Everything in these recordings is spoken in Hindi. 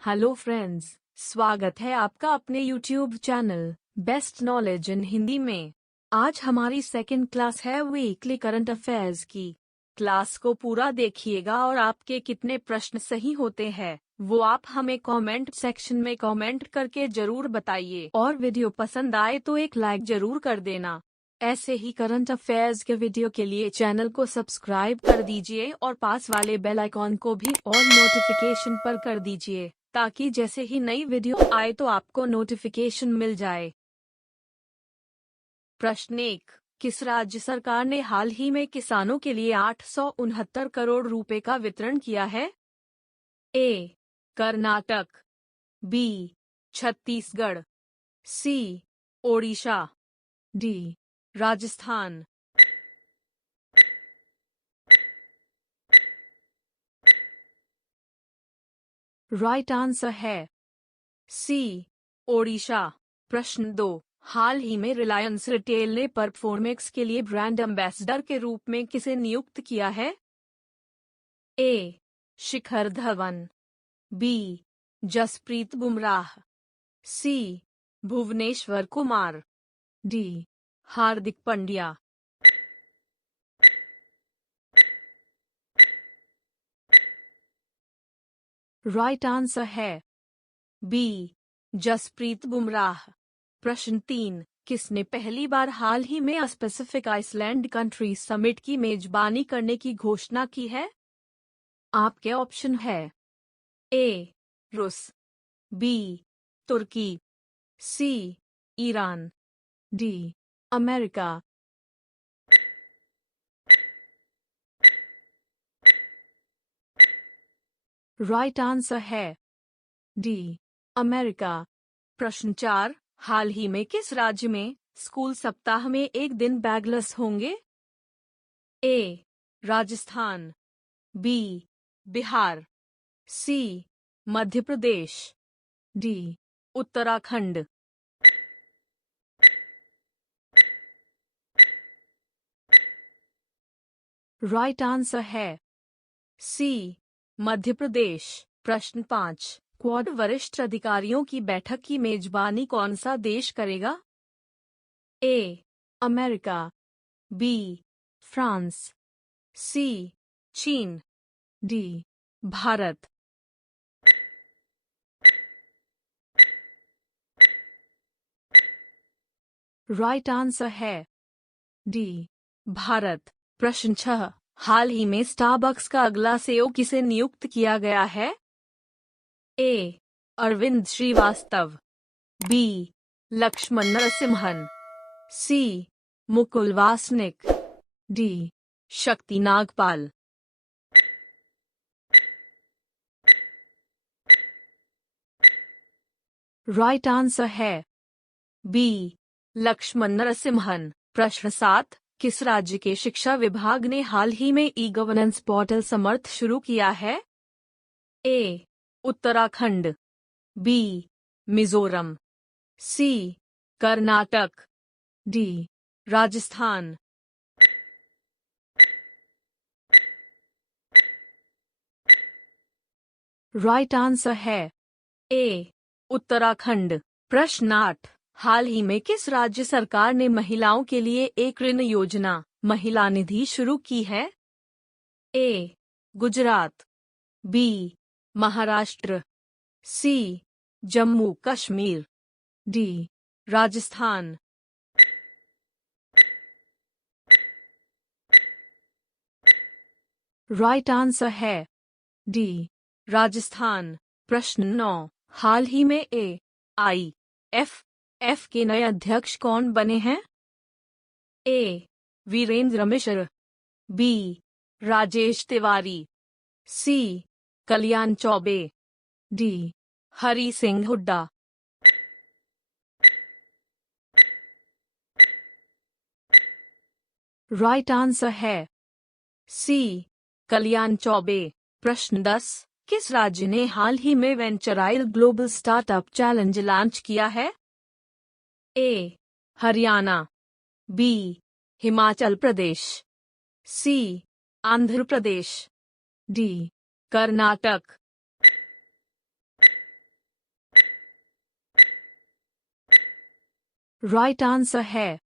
हेलो फ्रेंड्स, स्वागत है आपका अपने YouTube channel best knowledge in Hindi में। आज हमारी सेकंड क्लास है वीकली करंट अफेयर्स की। क्लास को पूरा देखिएगा और आपके कितने प्रश्न सही होते हैं वो आप हमें कमेंट सेक्शन में कमेंट करके जरूर बताइए। और वीडियो पसंद आए तो एक लाइक जरूर कर देना। ऐसे ही करंट अफेयर्स के वीडियो के लिए चैनल को सब्सक्राइब कर दीजिए और पास वाले बेल आइकॉन को भी ऑल नोटिफिकेशन पर कर दीजिए, ताकि जैसे ही नई वीडियो आए तो आपको नोटिफिकेशन मिल जाए। प्रश्न 1। किस राज्य सरकार ने हाल ही में किसानों के लिए 869 करोड़ रुपए का वितरण किया है? A. Karnataka, B. Chhattisgarh, C. Odisha, D. Rajasthan. Right answer है सी. ओडिशा। प्रश्न 2। हाल ही में रिलायंस रिटेल ने परफॉर्मेक्स के लिए ब्रांड एम्बेसडर के रूप में किसे नियुक्त किया है? ए. शिखर धवन, बी. जसप्रीत बुमराह, सी. Bhuvneshwar Kumar, D. Hardik Pandya. Right answer है बी. जसप्रीत बुमराह। प्रश्न 3। किसने पहली बार हाल ही में स्पेसिफिक आइसलैंड कंट्री समिट की मेजबानी करने की घोषणा की है? आपके ऑप्शन है ए. रूस, बी. तुर्की, C. Iran, D. America. Right answer है डी. अमेरिका। प्रश्न 4। हाल ही में किस राज्य में स्कूल सप्ताह में एक दिन बैगलेस होंगे? ए. राजस्थान, बी. बिहार, सी. Madhya Pradesh, D. Uttarakhand. Right answer है सी. मध्य प्रदेश। प्रश्न 5। क्वाड वरिष्ठ अधिकारियों की बैठक की मेजबानी कौन सा देश करेगा? A. America, B. France, C. चीन, डी. भारत। राइट आंसर है डी. भारत। प्रश्न 6। हाल ही में स्टारबक्स का अगला सीईओ किसे नियुक्त किया गया है? ए. अरविंद श्रीवास्तव, बी. लक्ष्मण नरसिम्हन, सी. मुकुल वासनिक, डी. शक्ति नागपाल। राइट आंसर है बी. लक्ष्मण नरसिम्हन। प्रश्न 7। किस राज्य के शिक्षा विभाग ने हाल ही में ई गवर्नेंस पोर्टल समर्थ शुरू किया है? A. Uttarakhand, B. Mizoram, C. Karnataka, D. Rajasthan. Right answer है ए. उत्तराखंड। प्रश्न 8। हाल ही में किस राज्य सरकार ने महिलाओं के लिए एक ऋण योजना महिला निधि शुरू की है? A. Gujarat, B. Maharashtra, C. Jammu Kashmir, D. Rajasthan. Right answer है डी. राजस्थान। प्रश्न 9। हाल ही में AIFF के नए अध्यक्ष कौन बने हैं? ए. वीरेंद्र मिश्र, बी. राजेश तिवारी, सी. कल्याण Choubey, D. Hari Singh Hooda. Right answer है सी. कल्याण चौबे। प्रश्न 10। किस राज्य ने हाल ही में वेंचराइल ग्लोबल स्टार्टअप चैलेंज लॉन्च किया है? ए. हरियाणा, बी. हिमाचल प्रदेश, सी. Andhra Pradesh, D. Karnataka. Right answer है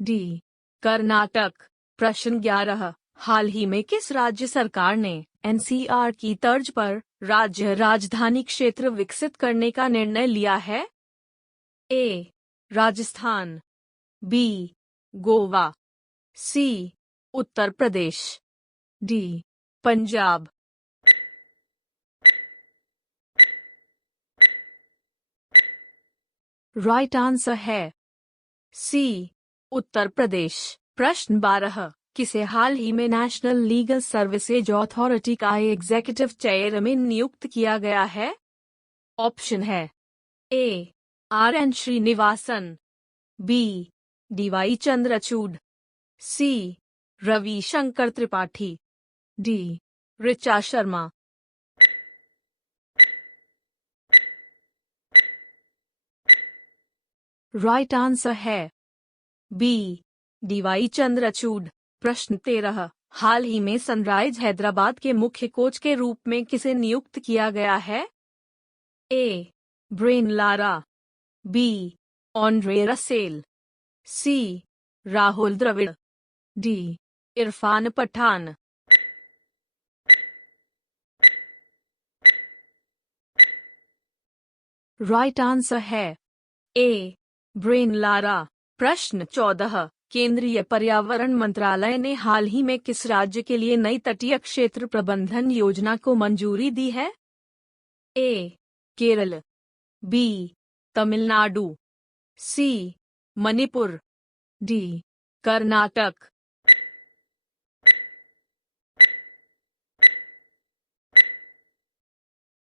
डी कर्नाटक। प्रश्न 11, हाल ही में किस राज्य सरकार ने एनसीआर की तर्ज पर राज्य राजधानी क्षेत्र विकसित करने का निर्णय लिया है? A Rajasthan, B Goa, C Uttar Pradesh, D Punjab. Right answer है सी उत्तर प्रदेश। प्रश्न 12, किसे हाल ही में नेशनल लीगल सर्विसेज अथॉरिटी का एग्जीक्यूटिव चेयरमैन नियुक्त किया गया है? ऑप्शन है A R N Srinivasan, B DY Chandrachud, C Ravishankar Tripathi, D Richa Sharma. Right answer है बी डीवाई चंद्रचूड। प्रश्न 13, हाल ही में सनराइज हैदराबाद के मुख्य कोच के रूप में किसे नियुक्त किया गया है? A Brian Lara, B Andre Russell, C Rahul Dravid, D Irfan Pathan. Right answer है ए ब्रेन लारा। प्रश्न 14, केंद्रीय पर्यावरण मंत्रालय ने हाल ही में किस राज्य के लिए नई तटीय क्षेत्र प्रबंधन योजना को मंजूरी दी है? A Kerala, B Tamil Nadu, C Manipur, D Karnataka.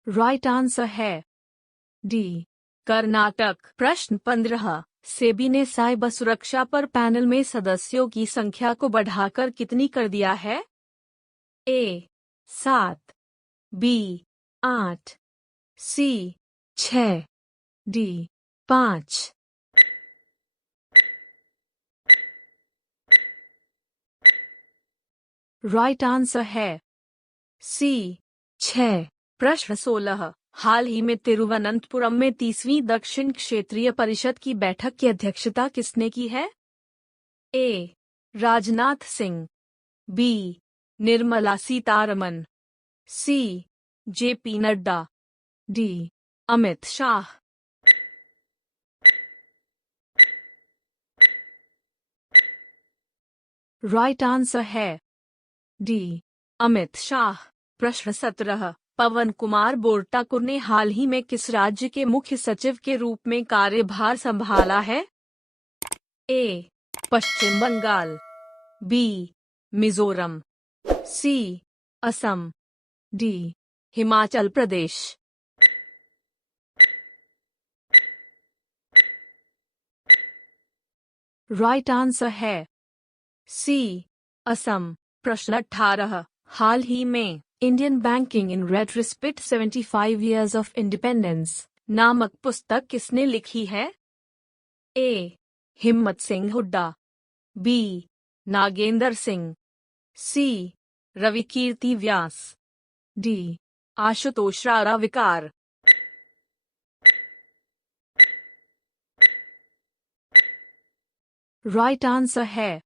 Right answer है डी कर्नाटक। प्रश्न 15, सेबी ने साइबर सुरक्षा पर पैनल में सदस्यों की संख्या को बढ़ाकर कितनी कर दिया है? ए 7, बी 8, सी 6, डी 5। राइट आंसर है सी 6। प्रश्न 16, हाल ही में तिरुवनंतपुरम में 30वीं दक्षिण क्षेत्रीय परिषद की बैठक की अध्यक्षता किसने की है? A Rajnath Singh, B Nirmala Sitharaman, C JP Nadda, D Amit Shah. Right answer है डी अमित शाह। प्रश्न 17, पवन कुमार बोरटाकुर ने हाल ही में किस राज्य के मुख्य सचिव के रूप में कार्यभार संभाला है? ए पश्चिम बंगाल, बी मिजोरम, सी Assam, D Himachal Pradesh. Right answer है सी असम। प्रश्न 18, हाल ही में Indian banking in retrospect 75 Years of Independence नामक पुस्तक किसने लिखी है? ए हिम्मत सिंह हुड्डा, बी नागेंद्र सिंह, सी रविकीर्ति व्यास, डी आशुतोष राराविकार। राइट आंसर है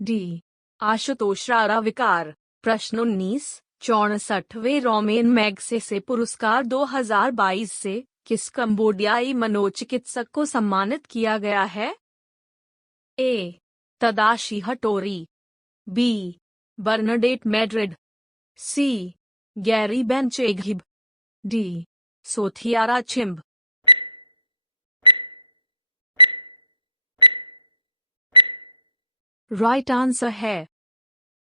डी आशुतोष राराविकार। प्रश्न 19, 64वें रोमेन मैग्सेसे पुरस्कार 2022 से किस कंबोडियाई मनोचिकित्सक को सम्मानित किया गया है? ए तदाशी हटोरी, बी बर्नाडेट मैड्रिड, सी गैरी बेंचेघिब, डी सोथियारा छिम्ब। राइट आंसर है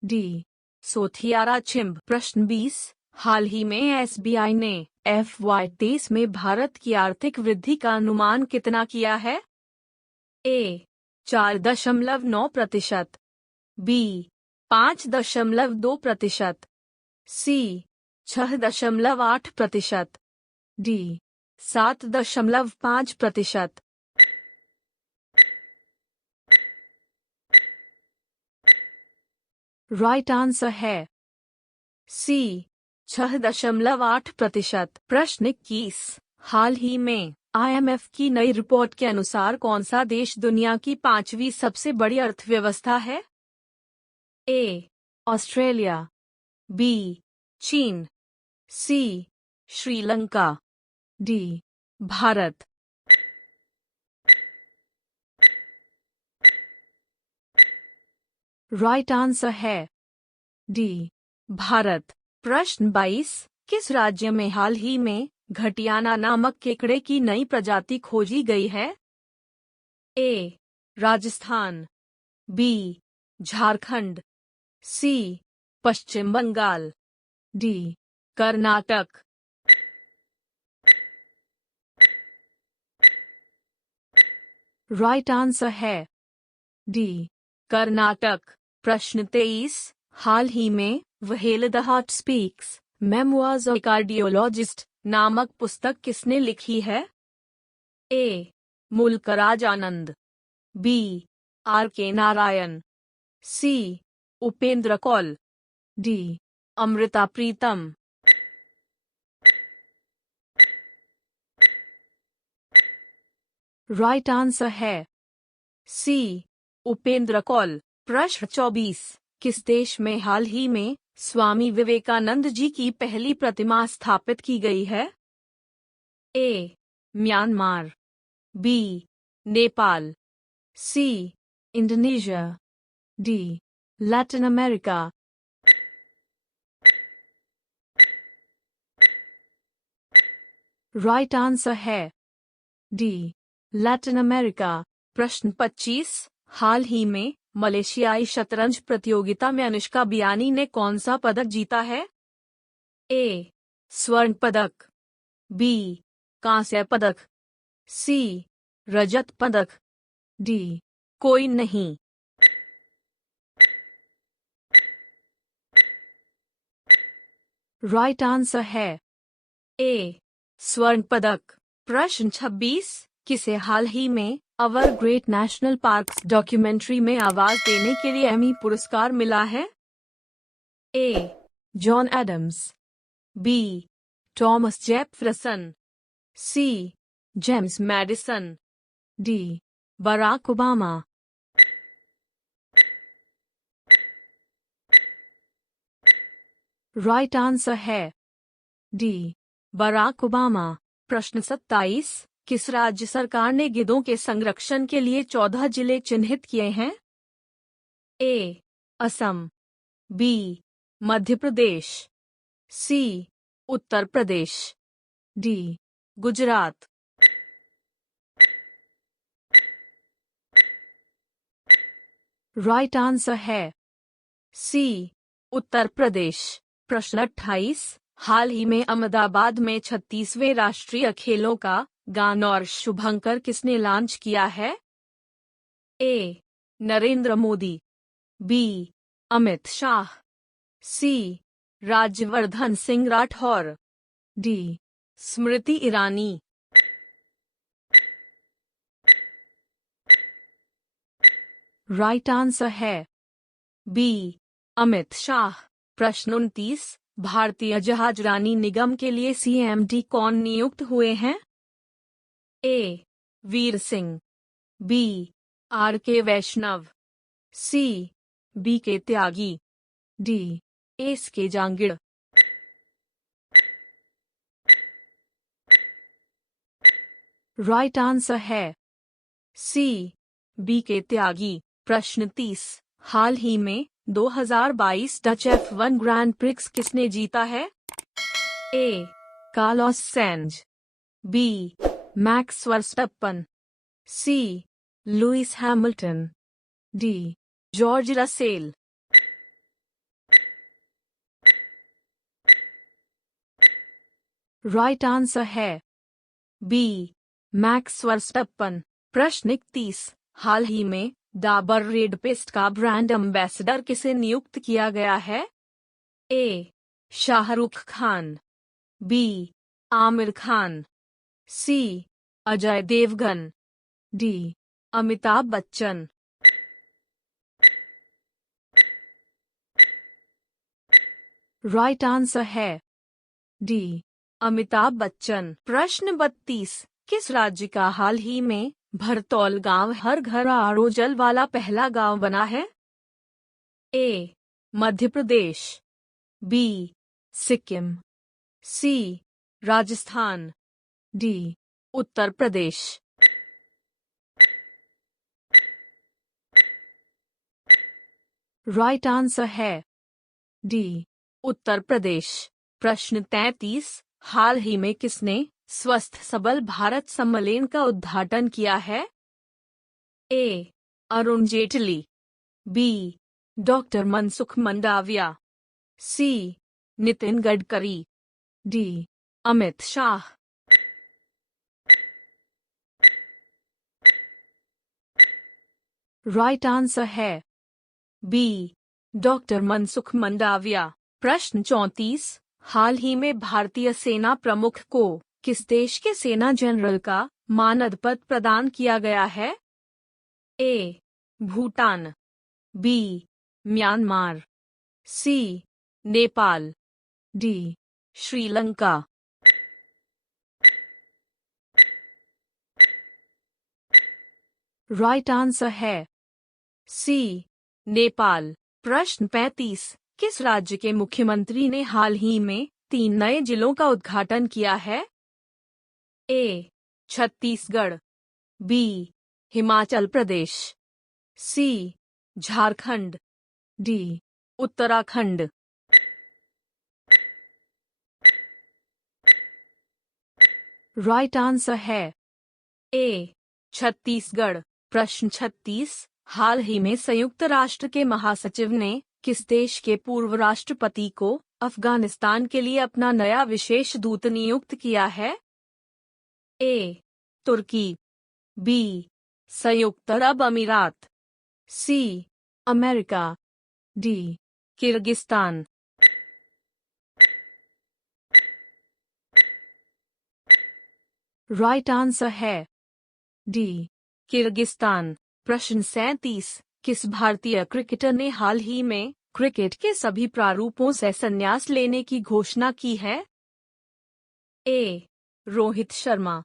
डी सोथियारा छिम्ब। प्रश्न 20, हाल ही में एसबीआई ने FY23 में भारत की आर्थिक वृद्धि का अनुमान कितना किया है? ए 4.9%, बी 5.2%, सी 6.8%, डी 7.5%। राइट आंसर है सी 6.8%। प्रश्न 21, हाल ही में IMF की नई रिपोर्ट के अनुसार कौन सा देश दुनिया की 5वीं सबसे बड़ी अर्थव्यवस्था है? ए. Australia, B. चीन, C. Sri Lanka, D. Bharat. Right answer है डी. भारत। प्रश्न 22, किस राज्य में हाल ही में घटियाना नामक केकड़े की नई प्रजाति खोजी गई है? A. Rajasthan, B. Jharkhand, C. Paschim Bangal, D. Karnataka. Right answer है डी. कर्नाटक। प्रश्न 23, हाल ही में when the heart speaks memoirs of cardiologist नामक पुस्तक किसने लिखी है? A. Mulk Raj Anand, B. R K Narayan, C. Upendra Kaul, D. Amrita Pritam. Right answer है सी. उपेंद्र कौल। प्रश्न 24, किस देश में हाल ही में स्वामी विवेकानंद जी की पहली प्रतिमा स्थापित की गई है? A. Myanmar, B. Nepal, C. Indonesia, D. Latin America. Right answer है डी. Latin America. प्रश्न 25, हाल ही में मलेशियाई शतरंज प्रतियोगिता में अनुष्का बियानी ने कौन सा पदक जीता है? ए. स्वर्ण पदक, बी. कांस्य पदक, सी. रजत पदक, डी. कोई नहीं। राइट आंसर है ए. स्वर्ण पदक। प्रश्न 26, किसे हाल ही में our great national parks documentary में आवाज देने के लिए एमी पुरस्कार मिला है? A. John Adams, B. Thomas Jefferson, C. James Madison, D. Barack Obama. Right answer है डी. Barack Obama. प्रश्न 27, किस राज्य सरकार ने गिद्धों के संरक्षण के लिए 14 जिले चिन्हित किए हैं? ए. असम, बी. मध्य प्रदेश, सी. Uttar Pradesh, D. Gujarat. Right answer है सी. उत्तर प्रदेश। प्रश्न 28, हाल ही में अहमदाबाद में 36वें राष्ट्रीय खेलों का गान और शुभंकर किसने लॉन्च किया है? ए. नरेंद्र मोदी, बी. अमित शाह, सी. Rajyavardhan Singh Rathore, D. Smriti Irani. Right answer है बी. अमित शाह। प्रश्न 29, भारतीय जहाज रानी निगम के लिए CMD कौन नियुक्त हुए हैं? ए. वीर सिंह, बी. आर के वैष्णव, सी. बी के त्यागी, डी. एस के जांगिड़। राइट आंसर है सी. बी के त्यागी। प्रश्न 30, हाल ही में 2022 डच F1 ग्रैंड प्रिक्स किसने जीता है? A. Carlos Sainz, B. Max Verstappen, C. Lewis Hamilton, D. George Russell. Right answer है बी. Max Verstappen. प्रश्न 31, हाल ही में डाबर रेड पेस्ट का ब्रांड एम्बेसडर किसे नियुक्त किया गया है? A. Shahrukh Khan, B. Aamir Khan, C. Ajay Devgn, D. Amitabh Bachchan. Right answer है डी. अमिताभ बच्चन। प्रश्न 32, किस राज्य का हाल ही में भरतौल गांव हर घर आरओ जल वाला पहला गांव बना है? ए. मध्य प्रदेश, बी. सिक्किम, सी. Rajasthan, D. Uttar Pradesh. Right answer है डी. उत्तर प्रदेश। प्रश्न 33, हाल ही में किसने स्वस्थ सबल भारत सम्मेलन का उद्घाटन किया है? A. Arun Jaitley, B. Doctor Mansukh Mandaviya, C. Nitin Gadkari, D. Amit Shah. Right answer है बी. डॉक्टर मनसुख मंडाविया। प्रश्न 34, हाल ही में भारतीय सेना प्रमुख को किस देश के सेना जनरल का मानद पद प्रदान किया गया है? A. Bhutan, B. Myanmar, C. Nepal, D. Sri Lanka. Right answer है सी. नेपाल। प्रश्न 35, किस राज्य के मुख्यमंत्री ने हाल ही में 3 नए जिलों का उद्घाटन किया है? A. Chhattisgarh, B. Himachal Pradesh, C. Jharkhand, D. Uttarakhand. Right answer है ए. छत्तीसगढ़। प्रश्न 36, हाल ही में संयुक्त राष्ट्र के महासचिव ने किस देश के पूर्व राष्ट्रपति को अफगानिस्तान के लिए अपना नया विशेष दूत नियुक्त किया है? ए. तुर्की, बी. संयुक्त अरब अमीरात, C. America, D. Kyrgyzstan. Right answer है डी. किर्गिस्तान। प्रश्न 37, किस भारतीय क्रिकेटर ने हाल ही में क्रिकेट के सभी प्रारूपों से संन्यास लेने की घोषणा की है? ए. रोहित शर्मा,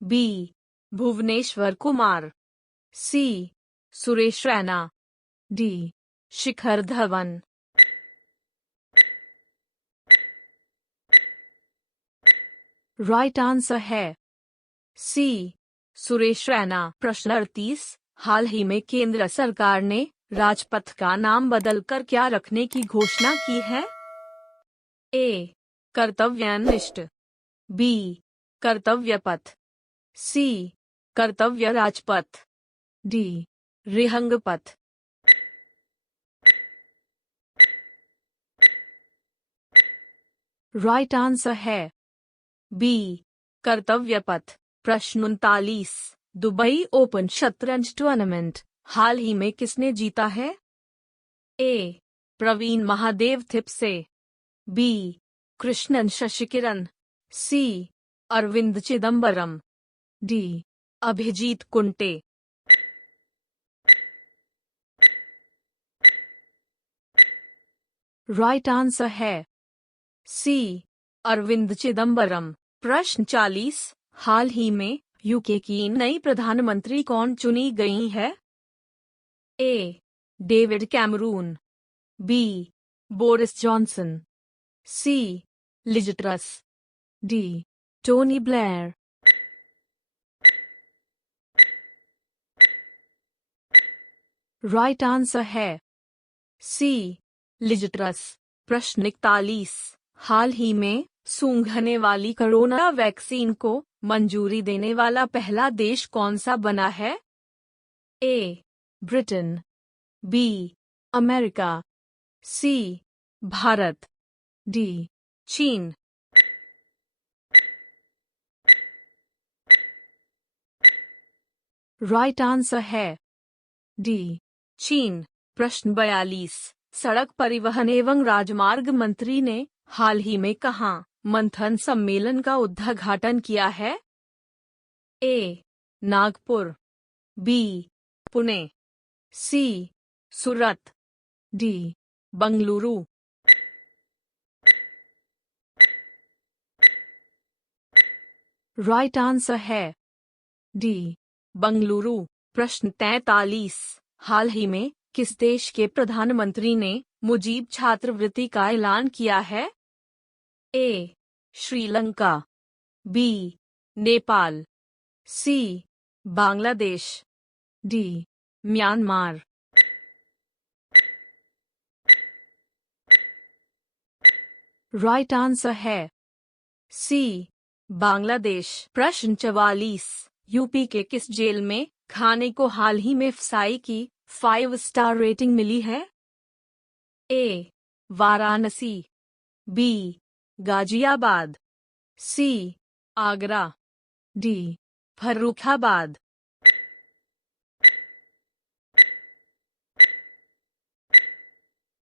बी. भुवनेश्वर कुमार, सी. Suresh Raina, D. Shikhar Dhawan. Right answer है सी. सुरेश रैना। प्रश्न 38, हाल ही में केंद्र सरकार ने राजपथ का नाम बदलकर क्या रखने की घोषणा की है? A. Kartavyanishth, B. Kartavya Path, C. Kartavya Rajpath, D. रिहंग पथ। राइट आंसर है बी. कर्तव्य पथ। प्रश्न 39, दुबई ओपन शतरंज टूर्नामेंट हाल ही में किसने जीता है? A. Praveen Mahadev Thipsay, B. Krishnan Sasikiran, C. Arvind Chithambaram, D. Abhijit Kunte. Right answer है सी. अरविंद चिदम्बरम। प्रश्न 40, हाल ही में यूके की नई प्रधानमंत्री कौन चुनी गई है? A. David Cameron, B. Boris Johnson, C. Liz Truss, D. Tony Blair. Right answer है सी. Liz truss. प्रश्न 41, हाल ही में सूंघने वाली कोरोना वैक्सीन को मंजूरी देने वाला पहला देश कौन सा बना है? A. Britain, B. America, C. Bharat, D. चीन। राइट आंसर है डी. चीन। प्रश्न 42, सड़क परिवहन एवं राजमार्ग मंत्री ने हाल ही में कहाँ मंथन सम्मेलन का उद्घाटन किया है? ए. नागपुर, बी. पुणे, सी. सूरत, डी. बंगलुरु। राइट आंसर है डी, बंगलुरु। प्रश्न 43। हाल ही में किस देश के प्रधानमंत्री ने मुजीब छात्रवृत्ति का ऐलान किया है? A, Sri Lanka, B, Nepal, C, Bangladesh, D, Myanmar. Right answer है सी, बांग्लादेश। प्रश्न 44। यूपी के किस जेल में खाने को हाल ही में FSI की 5 स्टार रेटिंग मिली है? A, Varanasi, B, Ghaziabad, C, Agra, D, Farrukhabad.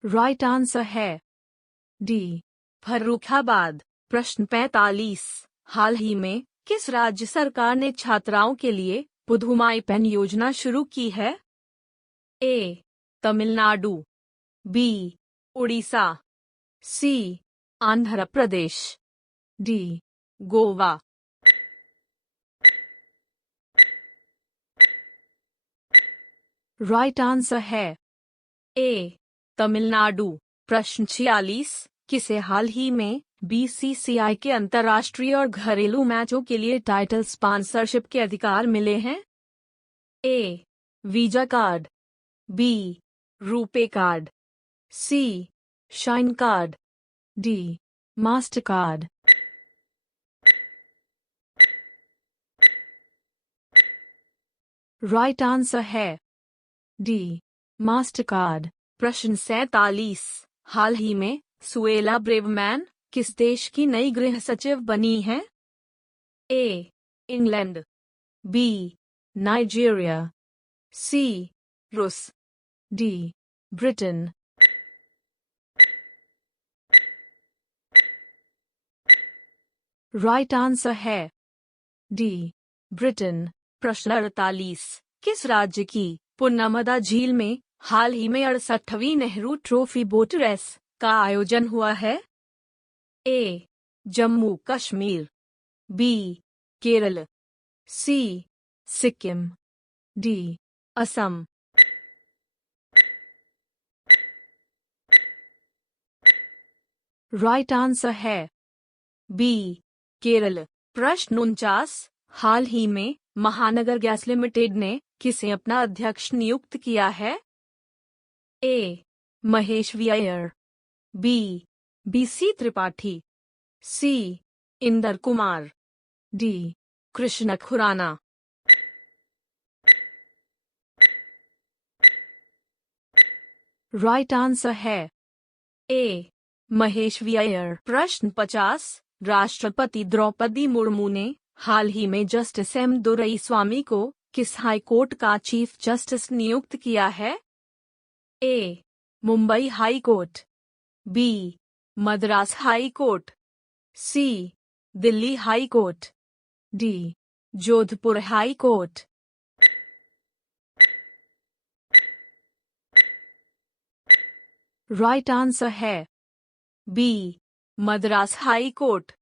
Right answer है डी, फर्रुखाबाद। प्रश्न 45। हाल ही में किस राज्य सरकार ने छात्राओं के लिए पुधुमाईपेन योजना शुरू की है? ए, तमिलनाडु, बी, उड़ीसा, सी, Andhra Pradesh, D, Goa. Right answer है ए, तमिलनाडु। प्रश्न 46। किसे हाल ही में BCCI के अंतर्राष्ट्रीय और घरेलू मैचों के लिए टाइटल स्पॉन्सरशिप के अधिकार मिले हैं? A, visa card, B, RuPay card, C, shine card, D, master card. Right answer है डी, मास्टर कार्ड। प्रश्न 47। हाल ही में सुएला ब्रेवमैन किस देश की नई गृह सचिव बनी है? ए, इंग्लैंड, बी, नाइजीरिया, सी, रूस, डी, ब्रिटेन। राइट आंसर है डी, ब्रिटेन। प्रश्न 48। किस राज्य की पुन्नमदा झील में हाल ही में 68वीं नेहरू ट्रॉफी बोट रेस का आयोजन हुआ है? A, Jammu Kashmir, B, Kerala, C, Sikkim, D, Assam. Right answer है बी, केरल। प्रश्न 49। हाल ही में महानगर गैस लिमिटेड ने किसे अपना अध्यक्ष नियुक्त किया है? A, Mahesh V Iyer, B, BC Tripathi, C, Inder Kumar, D, Krishna Khurana. Right answer है ए, महेश वी अय्यर। प्रश्न 50। राष्ट्रपति द्रौपदी मुर्मू ने हाल ही में जस्टिस M दोरईस्वामी को किस हाई कोर्ट का चीफ जस्टिस नियुक्त किया है? A, Mumbai high court, B, Madras high court, C, Delhi high court, D, Jodhpur high court. Right answer है बी, मद्रास हाई कोर्ट।